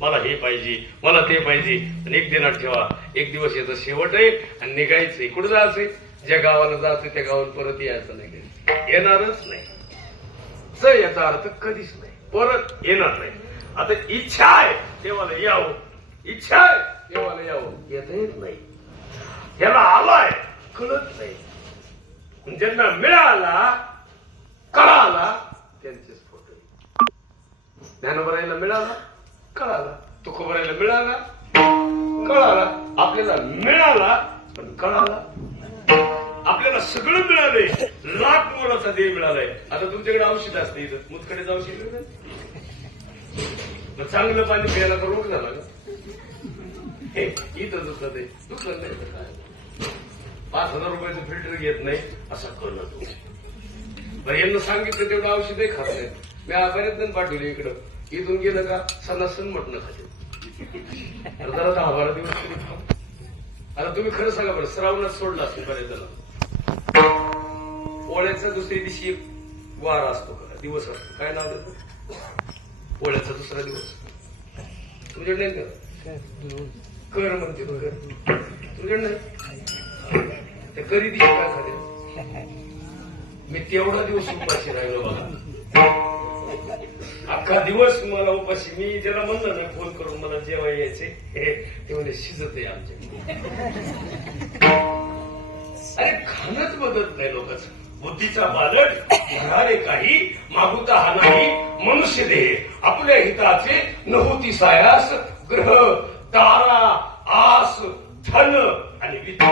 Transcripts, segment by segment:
मला हे पाहिजे मला ते पाहिजे. आणि एक दिनात ठेवा. एक दिवस याचा शेवट आहे आणि निघायचं कुठं जायचंय ज्या गावाला जायचं त्या गावाला परत यायचं नाही येणारच नाही. च याचा अर्थ कधीच नाही. परत येणार नाही. आता इच्छा आहे देवाला यावं. इच्छा आहे देवाला यावं. येता येत नाही. याला आलाय कळत नाही. ज्यांना मिळाला कळाला त्यांचेच फोटो ज्ञानोबरायला मिळाला? कळाला. तुकोबरायला मिळाला. कळाला. आपल्याला मिळाला पण कळाला. आपल्याला सगळं मिळालंय. लाख मोलाचा देह मिळालाय. आता तुमच्याकडे औषध असते इथं. मुतकडेच औषध मग चांगलं पाणी प्यायला तर रोग झाला का हे, इथं दुखत ते दुखलं नाही पाच हजार रुपयाचं फिल्टर घेत नाही असा कळलं तो यांना सांगितलं तेवढं औषधही खात नाही. मी बऱ्याच जण पाठवले इकडं. इथून गेलं का सणासण म्हटलं खाते जरा दहा बारा दिवस आता तुम्ही खरं सांगा बरं श्रावणात सोडला असेल बऱ्याच जण पोळ्याचा दुसऱ्या दिवशी एक वार असतो का दिवस असतो. काय नाव देतो पोळ्याचा दुसरा दिवस. तुमच्याकडे नाही का? कर म्हणते कर. तुमच्याकडे नाही? त्या करी दिवशी काय खाते मी तेवढा दिवस उपाशी राहिलो बघा. अख्खा दिवस मला उपाशी. मी ज्याला म्हणलं ना फोन करून मला जेव्हा यायचे हे, ते म्हणजे शिजत आहे आमच्या अरे खाणच बदलत नाही लोकच. बुद्धीचा बालक म्हणाले काही मागुता हा नाही मनुष्य देह. आपल्या हिताचे नहुती सायास ग्रह तारा आस धन आणि विद्या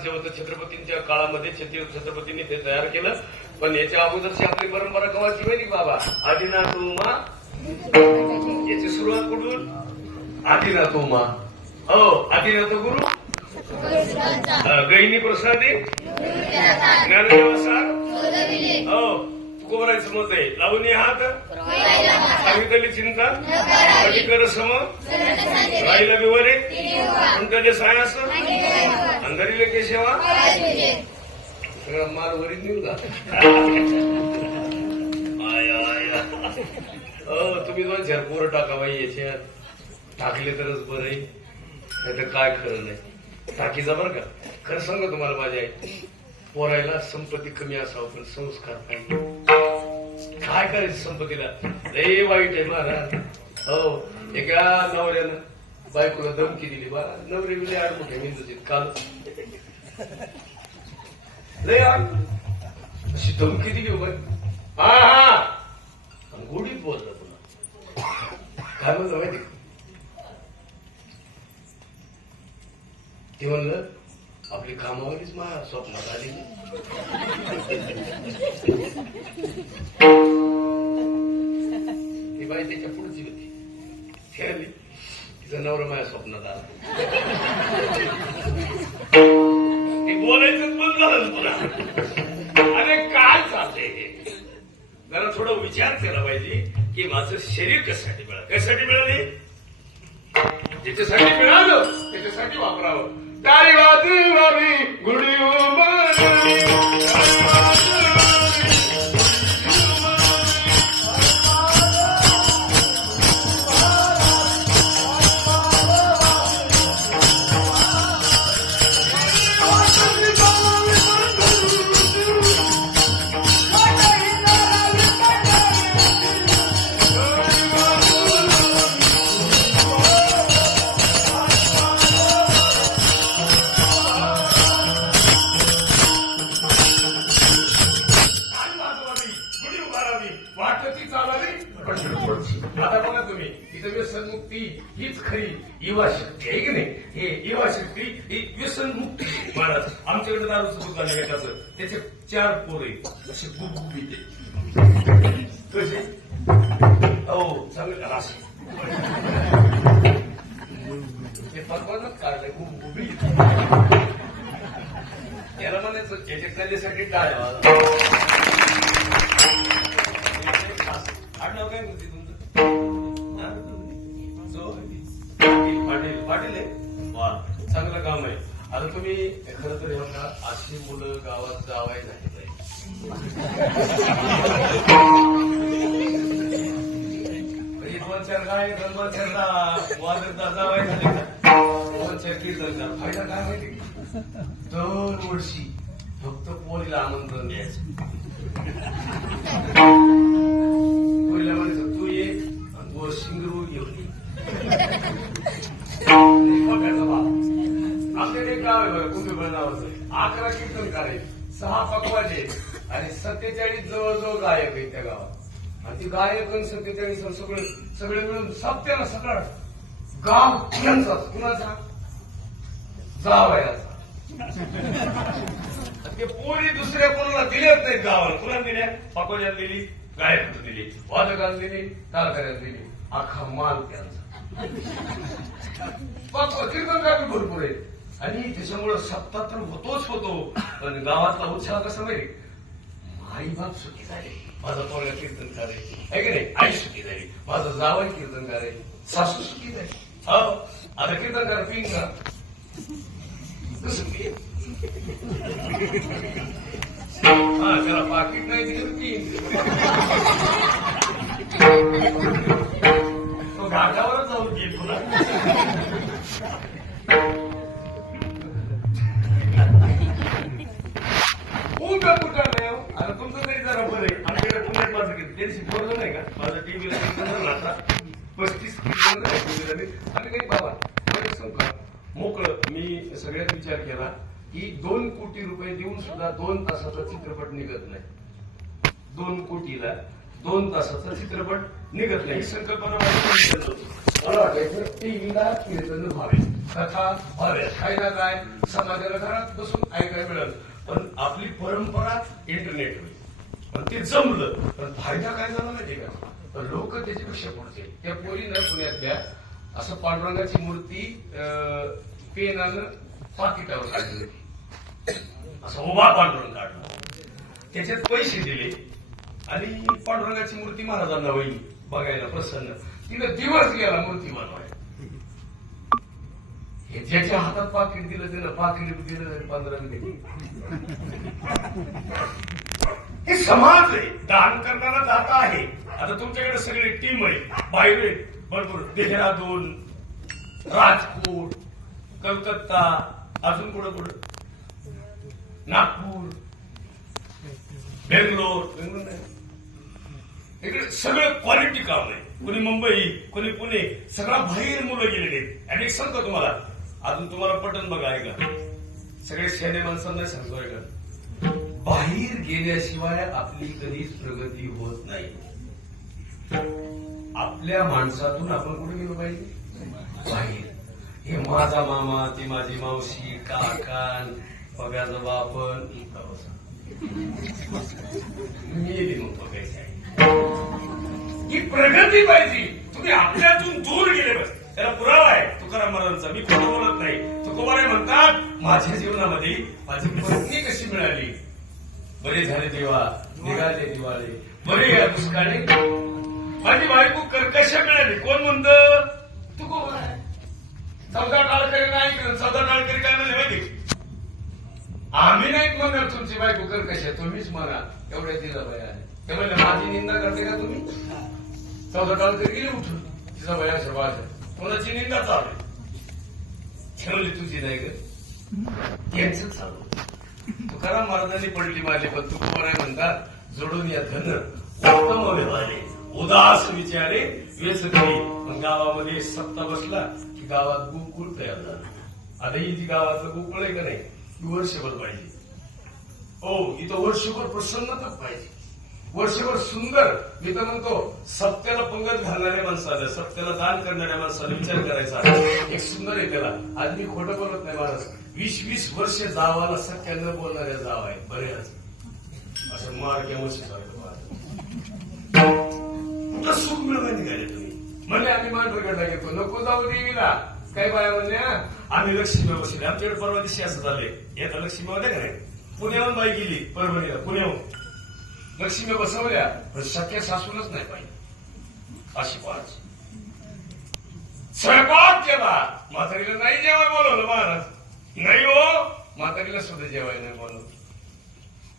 रयतेचं राज्य होतं छत्रपतींच्या काळामध्ये छत्री छत्रपतींनी ते तयार केलं. पण याच्या अगोदरची आपली परंपरा कवाची का बाबा आदिनाथ उमा याची सुरुवात कुठून? आदिनाथ उमा. हो आदिनाथ गुरु. गहिनी प्रसादी ज्ञानदेव सार. हो. कोबरायचं मत आहे. लावून हात. सांगितली चिंता पलीकर सम. राहिला विवरे अंतले सायास. अंधारीले केशवा सगळा माल वरीत नेऊ का तुम्ही दोन चार पोरं टाका बाई याच्यात टाकले तरच बरं आहे. नाही तर काय खरं नाही. टाकीचा बरं का? खरं सांगा तुम्हाला माझ्या आई. पोरायला संपत्ती कमी असावं पण संस्कार पाहिजे काय करायचं संपत्तीला लय वाईट आहे महाराज. हो एका नवऱ्यानं बायकोला धमकी दिली. बा नवरी बिले आड मोठे काल. लय अशी धमकी दिली हो बाय हा हा. गोडीत बोलला तुला काय म्हणलं माहिती ते म्हणलं आपली कामावरीच मा स्वप्नात आली ती त्याच्या पुढची होती. ती तिचा नवरा माझ्या स्वप्नात आला. ते बोलायचंच बंद झालं तुला. अरे काय चाललंय हे? जरा थोडा विचार केला पाहिजे की माझं शरीर कशासाठी मिळालं? कशासाठी मिळाले? ज्याच्यासाठी मिळालं त्याच्यासाठी वापरावं. टाळी वाजवावी गुढी मुक्ती हीच खरी युवा शक्ती आहे की नाही? हे युवा शक्ती ही व्यसन मुक्ती महाराज आमच्याकडे दारू सुरू झाले एकाचं त्याचे चार पोरे असे खूप आहे. कसे हो चांगले राशी. ते परवानच काढलंय. उभी त्याला म्हणायचं याच्या कलेसाठी टाळ आडनाव काय म्हणते तुमचं? आता तुम्ही खरं तर म्हणता अशी मुलं गावात जावाय नाही दोन चार जावाय फायदा काय माहिती? दरवर्षी फक्त पोरीला आमंत्रण द्यायचं. पोरीला म्हणायचं तू ये आणि वर शिंगरू घेऊन ये. आमच्याकडे एक गाव आहे बघा कुंभीबळ नावाचं अकरा कीर्तनकार करायचे सहा पकवाचे आणि सत्तेचाळीस जवळजवळ गायक आहे त्या गावात. आणि ती गायक आणि सत्तेचाळीस सगळे सगळे मिळून सप्त्याला सकाळ गाव कुणाचा कुणाचा? जावयाचा ते पोरी दुसऱ्या कोणाला दिल्याच नाहीत गावाला. कुणाला दिल्या? पकवाच्या दिली गायक दिली वादकाला दिली तालकऱ्याला दिली. अख्खा माल त्यांचा. पाक- कीर्तनकार भरपूर आहे आणि त्याच्यामुळं सत्ता तर होतोच होतो. पण गावातला उत्साह कसा माहिती आई बाप सुखी झाले माझा पोरगा कीर्तनकार आहे. है की नाही? आई सुखी झाली माझं जावई कीर्तनकार आहे. सासू सुखी झाली हो. आता कीर्तनकार पिंग का? सुखी हा त्याला पाकिट नाही दिलं पिंग तो घाटावरच जाऊन घेईल पुन्हा खूप कुठं नाही हो. आता तुमचं तरी जरा बरं आहे. आमच्याकडे पुण्यात माझं किती त्यांची बोललं नाही का? माझा टीव्हीला राहता. पस्तीस कीर्तन झाले काही बाबा मला सांगू का मोकळं. मी सगळ्यात विचार केला की दोन कोटी रुपये देऊन सुद्धा दोन तासाचा चित्रपट निघत नाही. दोन कोटीला दोन तासाचा चित्रपट निघत नाही. ही संकल्पना माझी केली होती. मला वाटायचं टीव्हीला कीर्तन व्हावे कथा व्हाव्या फायदा काय समाजाला घरात बसून ऐकायला मिळालं. पण आपली परंपरा इंटरनेट होईल पण ते जमलं. पण फायदा काय झाला नाही का? लोक त्याच्यापेक्षा पुढचे. त्या पोरीनं पुण्यातल्या असं पांडुरंगाची मूर्ती अं, पेनानं पाकिटावर काढली. होती असा उभा पांडुरंग काढला. त्याच्यात पैसे दिले. आणि पांडुरंगाची मूर्ती महाराजांना होईल बघायला प्रसन्न. तिनं दिवस गेला मूर्ती बनवायला. ज्याच्या हातात पाकिट दिलं त्यानं पाकिट दिलं तरी पंधरा मिनिट हे समाज आहे दान करणारा दाता आहे. आता तुमच्याकडे सगळी टीम आहे बाहेर बरोबर देहरादून राजकोट कलकत्ता अजून कुठं कुठं? नागपूर बेंगलोर बेंगलोर नाही. इकडे सगळं क्वालिटी काम आहे. कोणी मुंबई कोणी पुणे सगळा बाहेर मुलं गेलेले आहेत. आणि एक सांगतो तुम्हाला अजून तुम्हाला पटन बघा ऐका. सगळे शहाणे माणसांना सांगतोय का बाहेर गेल्याशिवाय आपली कधीच प्रगती होत नाही. आपल्या माणसातून आपण कुठे गेलो पाहिजे? बाहेर. हे माझा मामा ती माझी मावशी काकान पगाचं बापन मी मग बघायचं ही प्रगती पाहिजे. तुम्ही आपल्यातून दूर गेले बस. त्याला पुरावा आहे. तुकाराम महाराजांचा. मी खोटं बोलत नाही. तुकोबारे म्हणतात माझ्या जीवनामध्ये माझी पत्नी कशी मिळाली? बरे झाले देवा निघाले दिवाळे. बरे या दुष्काळी माझी बायको कर्कश मिळाली. कोण म्हणत? तुकोबा चौदा टाळकरी नाही केलं. चौदा टाळकरी काय म्हणले माहिती? आम्ही नाही म्हणणार तुमची बायको कर्कश. आहे तुम्हीच म्हणा एवढ्या दिलं बाया ते म्हणले माझी निंदा करते का तुम्ही? चौदा टाळकरी गेली उठून. तिचा वया भाषा कोणाची निंदा चालू ठेवली तुझी नाही ग चालू. तुकाराम महाराजांनी पडली माझे पण तू कोण आहे म्हणतात जोडून या धन. उत्तम व्यवहारे उदास विचारे. व्यस करी पण गावामध्ये सत्ता बसला की गावात गोकुळ तयार झालं. आता ही जी गावाचं गोकुळ आहे का नाही? ती वर्षभर पाहिजे. हो इथं वर्षभर प्रसन्नताच पाहिजे. वर्षभर सुंदर मी तर म्हणतो सत्याला पंगत घालणाऱ्या माणसाने सत्याला दान करणाऱ्या माणसाने विचार करायचा एक सुंदर आहे त्याला. आज मी खोटं बोलत नाही महाराज. वीस वीस वर्ष जावाला सत्या न बोलणाऱ्या जाव आहेत. बरेच असं मार किंवा सुख मिळवायला निघाले तुम्ही. म्हणले आम्ही मान प्रकटला घेतो नको जाऊ देवीला. काय बाया म्हणल्या? आम्ही लक्ष्मी बसले आमच्याकडे परवा दिवशी असं झाले एका लक्ष्मी होत्या का नाही? पुण्याहून बाई गेली परभणीला. पुण्याहून. लक्ष्मी बसवल्या पण सख्या सासूनच नाही पाहिजे अशी पाच. स्वयंपाक केला म्हातारीला नाही जेवाय बोलवलं महाराज. नाही हो म्हातारीला सुद्धा जेवाय नाही बोलवलं.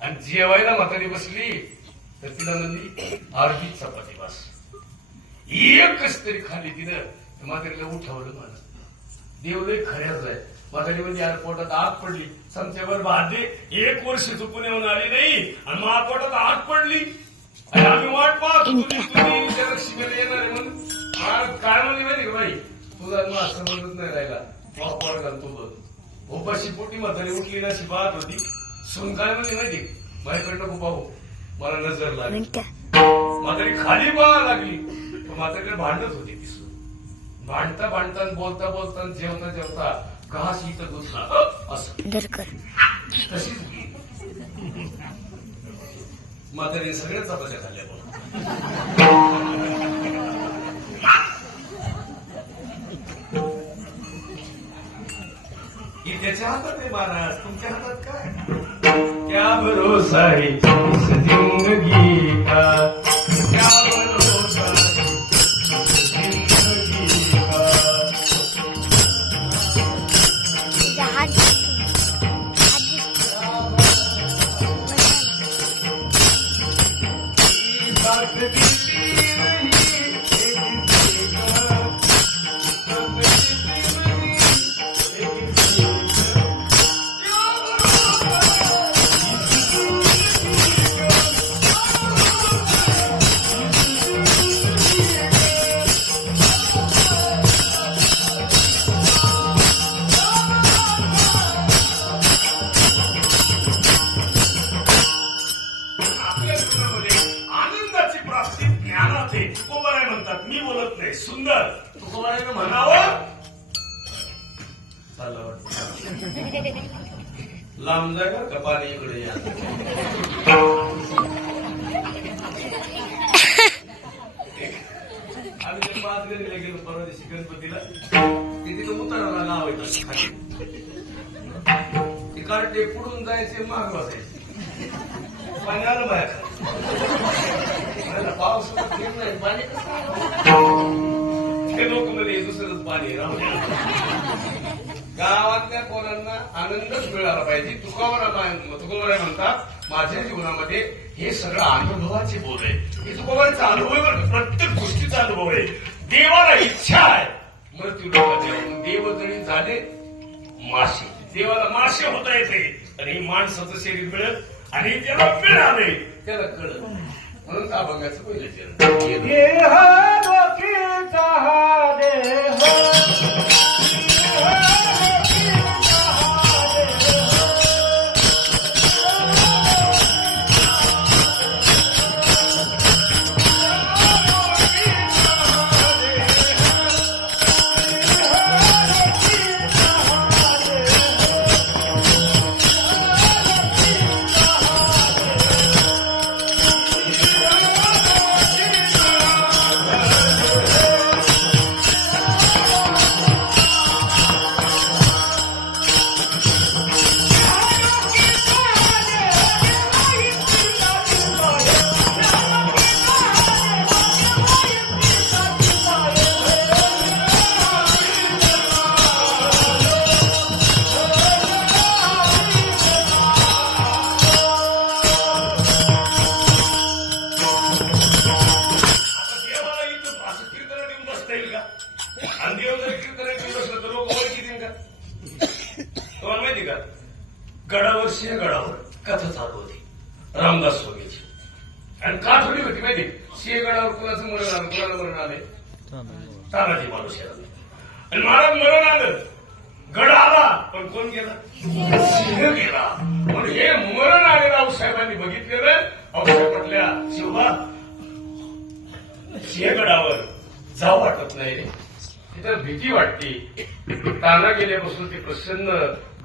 आणि जेवायला म्हातारी बसली तर तिला म्हणली अर्धी चपाती बस. एकच तरी खाली तिनं तर म्हातारीला उठवलं मला देवलय खऱ्याच आहे म्हातारी म्हणजे यार पोटात आग पडली. चमच्यावर भात दे एक वर्ष तू पुण्याहून आली नाही. आणि मग पोटात आग पडली. आणि आम्ही वाट पाहत लक्ष्मीला येणार आहे म्हणून. काय म्हणली माहिती का बाई? तुझा मग असं म्हणत नाही राहिला. वापर घालतो बघ उपाशी पोटी म्हातारी उठली ना अशी पाहत होती. सून काय म्हणली माहिती माझ्याकडनं खूप भाऊ मला नजर लागली. म्हातारी खाली पहा लागली. म्हातारीला भांडत होती ती सून. भांडता भांडता बोलता बोलता जेवता जेवता घास इथं दुसरा असं दरकर तशीच गेली. म्हातारीने सगळ्या चपात्या खाल्ल्या पण ही त्याच्या हातात आहे महाराज. तुमच्या हातात काय? क्या भरोसा है इस जिंदगी का? सुंदर. तुकोबारायनं म्हणावं चाललं वाटतं. लांब जाय का पाणी इकडे या. आम्ही ते पाच गेलो परवा दिवशी गणपतीला ते तिथं उताराला लावायचं. खाली. ते कार्टे पुढून जायचे माग वाजायचे. पाणी आलं बाहेर मला पाऊस नाही, पाणी कसं हे लोक म्हणजे दुसरंच पाणी राहू गावातल्या पोरांना आनंदच मिळाला पाहिजे तुकावरा तुकोबरा म्हणतात माझ्या जीवनामध्ये हे सगळं अनुभवाचे बोल आहे हे तुकोबराचा अनुभव आहे प्रत्येक गोष्टीचा अनुभव आहे देवाला इच्छा आहे. मृत्यू लोकांच्या देव जरी झाले मासे. देवाला मासे होता येते. आणि हे माणसाचं शरीर मिळत आणि त्याला मिळाले त्याला कळत म्हणून बघायचं पहिलं चरण. कथा चालू होती. रामदास स्वामीची. आणि का थोडी होती माहिती सिंहगडावर कुणाचं मरण आलं कुणाला मरण आले तानाजी माणूस आणि महाराज मरण आलं. गड आला पण कोण गेला? सिंह गेला. म्हणून हे मरण आलेलं आऊसाहेबांनी बघितलेलं. आऊसाहेब म्हटल्या शिवा शेगडावर जाऊ वाटत नाही रे. तिथं भीती वाटते. ताना गेल्यापासून ते प्रसन्न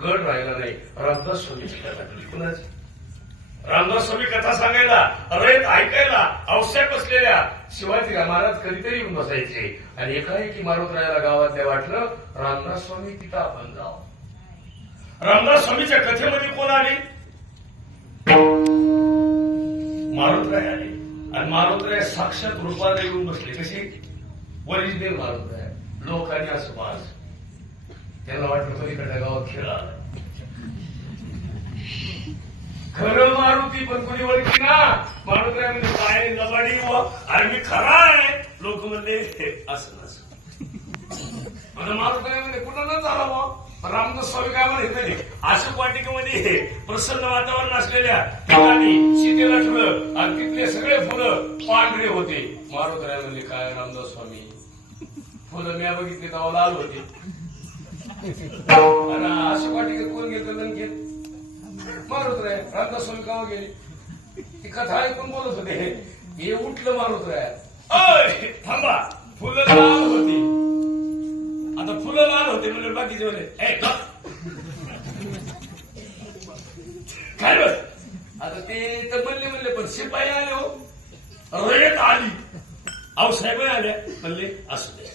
गड राहिला नाही. रामदास स्वामीची कुणाची? रामदास स्वामी कथा सांगायला रयत ऐकायला आवश्यक असलेल्या शिवाजी महाराज कधीतरी येऊन बसायचे. आणि एकाएकी मारुतरायाला गावातल्या वाटलं रामदास स्वामी तिथं आपण जाव रामदास स्वामीच्या कथेमध्ये कोण आले? मारुतराय आले. आणि मारुतराय साक्षात रूपाने येऊन बसले. कसे? ओरिजिनल मारुतराय लोकांनी असं पास त्यांना वाटलं पलीकडल्या गावात खेळ आला खरं मारुती पण कोणी ओळखी ना? मारुतराय म्हणजे काय लबाडी व अरे मी खरा आहे. लोक म्हणले असं नसं आता म्हणजे कुठं न झाला बुवा हो? रामदास स्वामी काय म्हणत अशोक वाटिकेमध्ये प्रसन्न वातावरण असलेल्या ठिकाणी सीतेला ठेवलं. आणि तिथले सगळे फुलं पांढरे होते. मारुतराय म्हणले काय रामदास स्वामी? फुलं मी बघितले तेव्हा लाल होते. आणि अशोक वाटिकेत कोण घेतलं लंकेत? मारुतराय रामदास स्वामी गेली गेले. ती कथा ऐकून बोलत होते. हे उठलं मारुतराय. अय थांबा. फुलं लाल होती. आता फुलं लाल होते म्हणजे बाकीचे म्हणे काय बस आता ते तर म्हणले म्हणले पण शिपाई आले हो. रयत आली. अहो साहेब आल्या. म्हणले असू दे